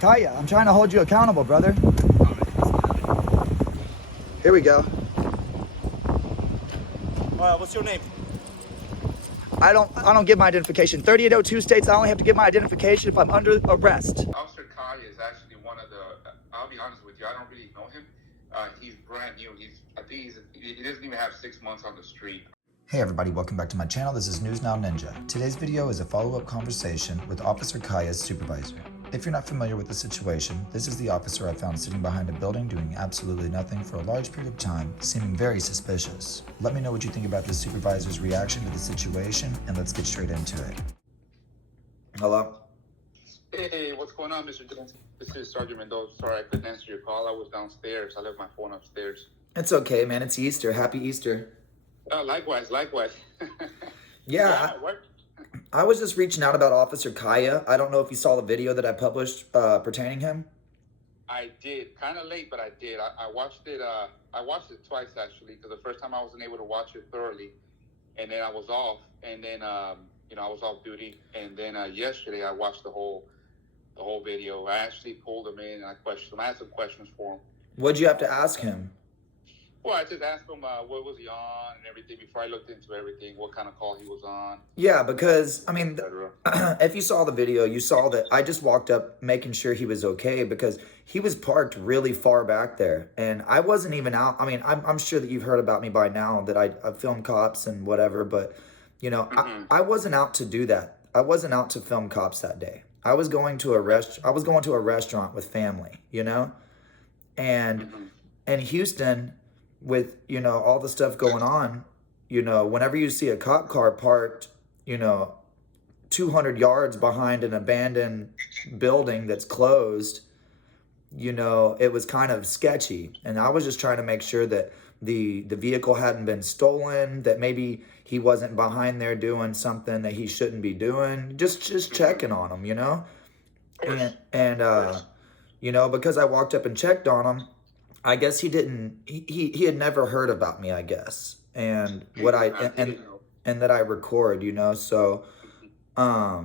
Kaya, I'm trying to hold you accountable, brother. Here we go. What's your name? I don't give my identification. 3802 states I only have to give my identification if I'm under arrest. Officer Kaya is actually one of the. I'll be honest with you. I don't really know him. He's brand new. He doesn't even have 6 months on the street. Hey everybody, welcome back to my channel. This is News Now Ninja. Today's video is a follow-up conversation with Officer Kaya's supervisor. If you're not familiar with the situation, this is the officer I found sitting behind a building doing absolutely nothing for a large period of time, seeming very suspicious. Let me know what you think about the supervisor's reaction to the situation, and let's get straight into it. Hello? Hey, what's going on, Mr. Jones? This is Sergeant Mendoza. Sorry I couldn't answer your call. I was downstairs. I left my phone upstairs. It's okay, man. It's Easter. Happy Easter. Likewise. Yeah, I was just reaching out about Officer Kaya. I don't know if you saw the video that I published pertaining him. I did. Kind of late, but I did. I watched it. I watched it twice, actually, because the first time I wasn't able to watch it thoroughly. And then I was off. And then, I was off duty. And then yesterday I watched the whole video. I actually pulled him in and I questioned him. I had some questions for him. What'd you have to ask him? Well, I just asked him what was he on and everything before I looked into everything, what kind of call he was on. Yeah, because, I mean, if you saw the video, you saw that I just walked up making sure he was okay because he was parked really far back there. And I wasn't even out. I mean, I'm sure that you've heard about me by now that I film cops and whatever, but, I wasn't out to do that. I wasn't out to film cops that day. I was going to a restaurant with family, and in Houston, with, all the stuff going on, whenever you see a cop car parked, 200 yards behind an abandoned building that's closed, it was kind of sketchy. And I was just trying to make sure that the vehicle hadn't been stolen, that maybe he wasn't behind there doing something that he shouldn't be doing, just checking on him, and because I walked up and checked on him, I guess he had never heard about me, I guess, and what and that I record, so I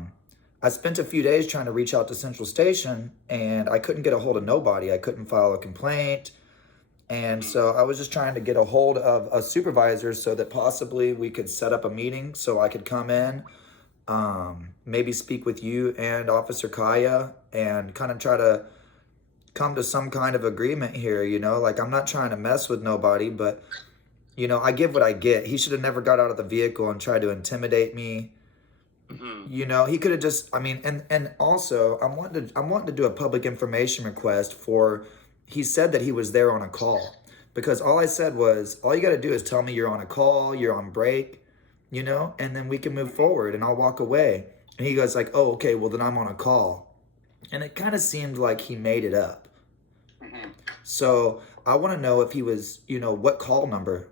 spent a few days trying to reach out to Central Station and I couldn't get a hold of nobody. I couldn't file a complaint. And so I was just trying to get a hold of a supervisor so that possibly we could set up a meeting so I could come in, maybe speak with you and Officer Kaya and kind of try to come to some kind of agreement here, like I'm not trying to mess with nobody, but I give what I get. He should have never got out of the vehicle and tried to intimidate me. He could have just, and also I'm wanting to do a public information request for, he said that he was there on a call, because all I said was, all you got to do is tell me you're on a call, you're on break, and then we can move forward and I'll walk away. And he goes like, oh, okay, well then I'm on a call. And it kind of seemed like he made it up. So I want to know if he was, what call number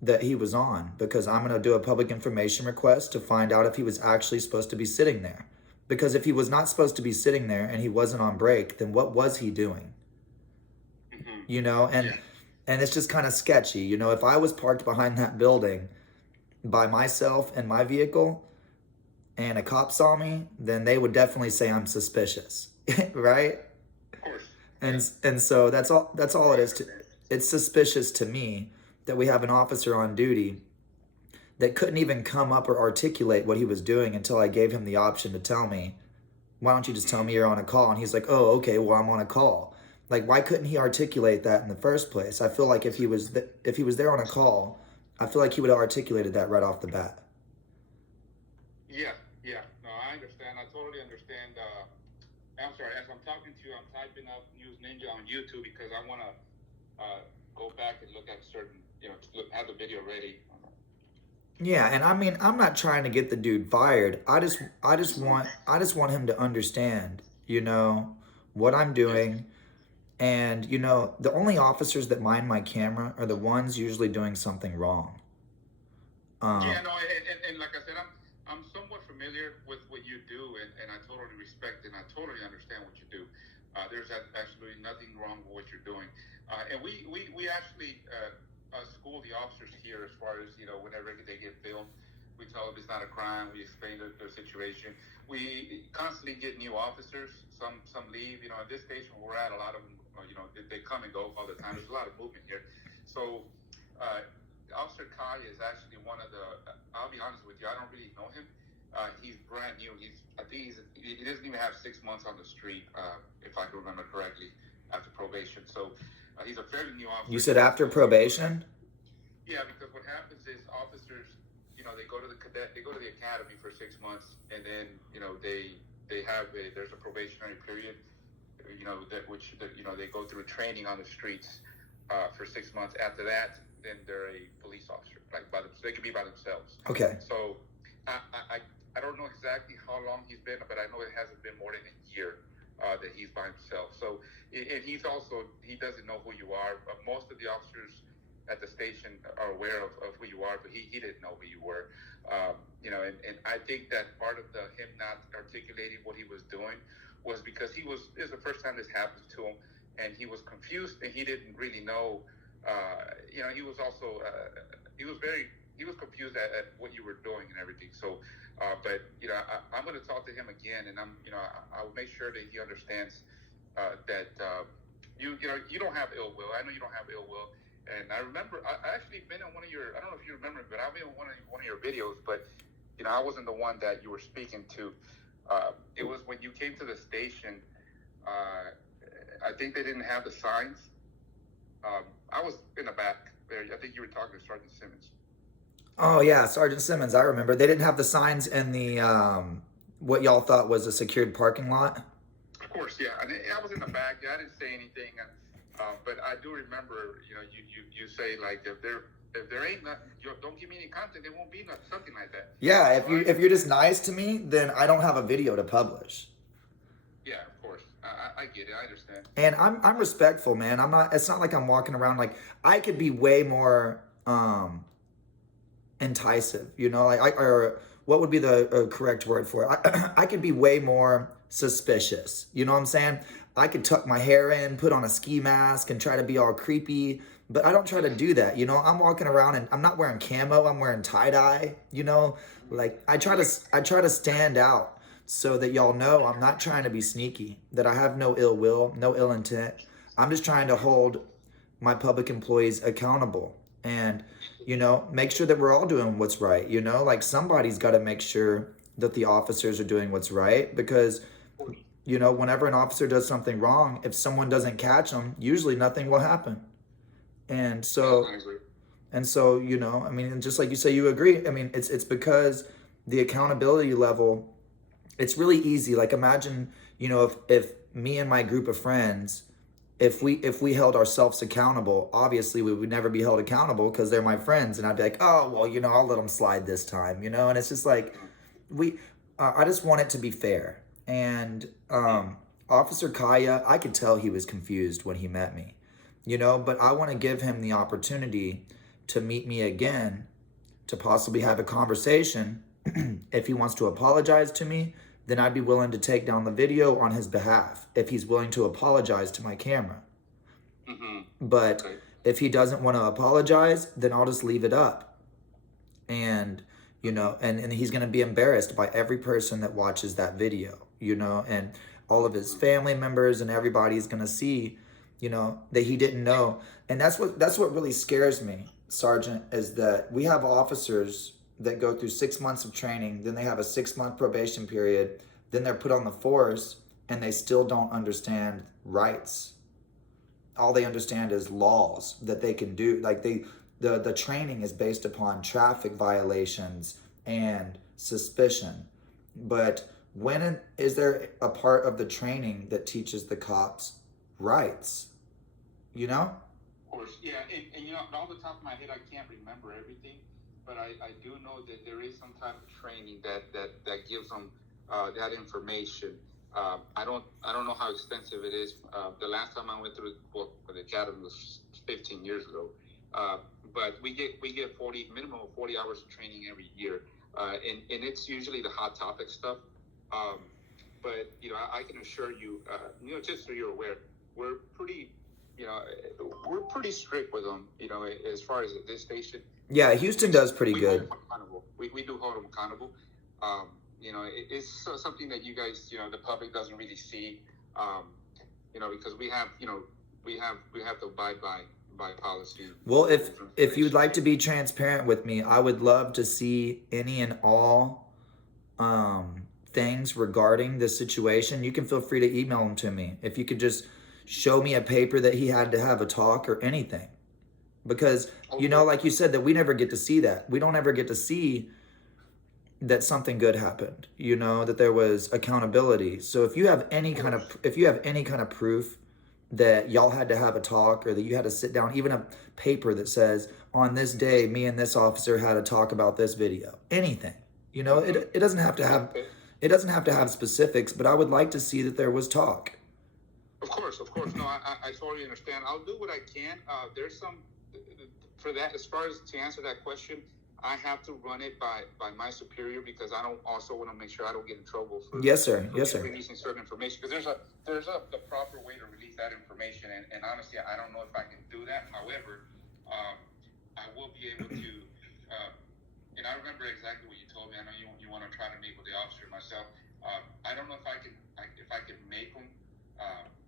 that he was on, because I'm going to do a public information request to find out if he was actually supposed to be sitting there. Because if he was not supposed to be sitting there and he wasn't on break, then what was he doing? And it's just kind of sketchy. If I was parked behind that building by myself in my vehicle and a cop saw me, then they would definitely say I'm suspicious, right? Of course. And so that's all it is. It's suspicious to me that we have an officer on duty that couldn't even come up or articulate what he was doing until I gave him the option to tell me, why don't you just tell me you're on a call? And he's like, oh, okay, well, I'm on a call. Like, why couldn't he articulate that in the first place? I feel like if he was there on a call, I feel like he would have articulated that right off the bat. Yeah. No, I understand. I totally understand. I'm sorry. As I'm talking to you, I'm typing up News Ninja on YouTube because I want to go back and look at certain, have the video ready. Yeah, and I'm not trying to get the dude fired. I just want him to understand, what I'm doing. And, the only officers that mind my camera are the ones usually doing something wrong. And like I said, I'm somewhat familiar with what you do, and I totally respect and I totally understand what you do. There's absolutely nothing wrong with what you're doing. And we actually school the officers here as far as, whenever they get filmed. We tell them it's not a crime. We explain their situation. We constantly get new officers. Some leave. You know, at this station where we're at, a lot of them, they come and go all the time. There's a lot of movement here. So, Officer Kai is actually one of the. I'll be honest with you. I don't really know him. He's brand new. I think he doesn't even have 6 months on the street, if I can remember correctly, after probation. So he's a fairly new officer. You said after probation? Yeah, because what happens is officers, they go to the academy for 6 months, and then there's a probationary period, they go through training on the streets for 6 months. After that, then they're a police officer, they can be by themselves. Okay. So I don't know exactly how long he's been, but I know it hasn't been more than a year that he's by himself. So, and he doesn't know who you are. Most of the officers at the station are aware of who you are, but he didn't know who you were. And I think that part of him not articulating what he was doing was because it was the first time this happened to him, and he was confused, and he didn't really know. He was also he was confused at what you were doing and everything. So, but I'm going to talk to him again, and I will make sure that he understands that you don't have ill will. I know you don't have ill will. And I remember, I actually been in one of your, I don't know if you remember, but I've been in one of your videos, but, I wasn't the one that you were speaking to. It was when you came to the station. I think they didn't have the signs. I was in the back there. I think you were talking to Sergeant Simmons. Oh, yeah, Sergeant Simmons, I remember. They didn't have the signs in the, what y'all thought was a secured parking lot? Of course, yeah. And I was in the back. Yeah, I didn't say anything. But I do remember, you say, like, if there ain't nothing, don't give me any content, there won't be nothing, something like that. Yeah, if you're just nice to me, then I don't have a video to publish. Yeah, of course. I get it. I understand. And I'm respectful, man. It's not like I'm walking around like I could be way more enticing, or what would be the correct word for it? I could be way more suspicious. You know what I'm saying? I could tuck my hair in, put on a ski mask, and try to be all creepy, but I don't try to do that. I'm walking around and I'm not wearing camo. I'm wearing tie-dye. Like I try to stand out so that y'all know I'm not trying to be sneaky. That I have no ill will, no ill intent. I'm just trying to hold my public employees accountable and make sure that we're all doing what's right. Like somebody's got to make sure that the officers are doing what's right because. Whenever an officer does something wrong, if someone doesn't catch them, usually nothing will happen. And so, just like you say, you agree. I mean, it's because the accountability level, it's really easy. Like imagine, if me and my group of friends, if we held ourselves accountable, obviously we would never be held accountable because they're my friends. And I'd be like, oh, well, I'll let them slide this time, and it's just like, I just want it to be fair. And Officer Kaya, I could tell he was confused when he met me, but I want to give him the opportunity to meet me again, to possibly have a conversation. If he wants to apologize to me, then I'd be willing to take down the video on his behalf, if he's willing to apologize to my camera. Mm-hmm. But okay. If he doesn't want to apologize, then I'll just leave it up. And, and he's going to be embarrassed by every person that watches that video. And all of his family members and everybody's going to see, that he didn't know. And that's what really scares me, Sergeant, is that we have officers that go through 6 months of training, then they have a 6-month probation period, then they're put on the force and they still don't understand rights. All they understand is laws that they can do. Like the training is based upon traffic violations and suspicion. But when is there a part of the training that teaches the cops rights? Of course, yeah. And off the top of my head, I can't remember everything, but I do know that there is some type of training that gives them that information. I don't know how extensive it is. The last time I went through the academy was 15 years ago. But we get minimum of 40 hours of training every year, and it's usually the hot topic stuff. But I can assure you, just so you're aware, we're pretty strict with them. As far as at this station. Yeah, Houston does pretty good. we do hold them accountable. You know, it's something that you guys, you know, the public doesn't really see. You know, because we have, you know, we have to abide by policy. Well, if you'd like to be transparent with me, I would love to see any and all things regarding this situation. You can feel free to email them to me. If you could just show me a paper that he had to have a talk or anything. Because, you know, like you said, that we never get to see that. We don't ever get to see that something good happened, you know, that there was accountability. So if you have any kind of proof that y'all had to have a talk, or that you had to sit down, even a paper that says on this day me and this officer had a talk about this video, anything, you know, it doesn't have to have specifics, but I would like to see that there was talk. Of course. No, I totally understand. I'll do what I can. There's some for that. As far as to answer that question, I have to run it by my superior, because I don't also want to make sure I don't get in trouble for Yes, sir. Releasing certain information, because there's the proper way to release that information, and honestly, I don't know if I can do that. However, I will be able to. And I remember exactly what you told me. I know you want to try to meet with the officer and myself. I don't know if I can make them.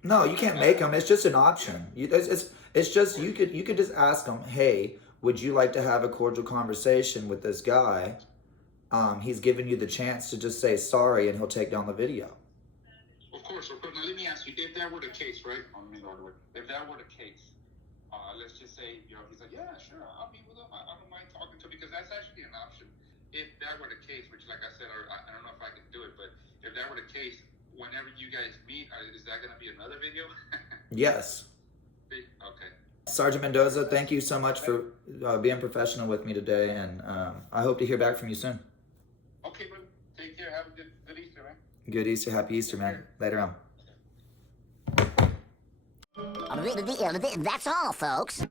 No, you can't make them. It's just an option. It's just you could just ask them, hey, would you like to have a cordial conversation with this guy? He's given you the chance to just say sorry, and he'll take down the video. Of course. Now, let me ask you, if that were the case, right? If that were the case, let's just say, you know, he's like, yeah, sure, I'll meet with him. I don't mind talking to him, because that's actually an option. If that were the case, which, like I said, I don't know if I can do it, but if that were the case, whenever you guys meet, is that going to be another video? Yes. Okay. Sergeant Mendoza, thank you so much for being professional with me today, and I hope to hear back from you soon. Okay, brother. Take care. Have a good Easter, man. Good Easter. Happy Easter, man. Later on. That's all, folks.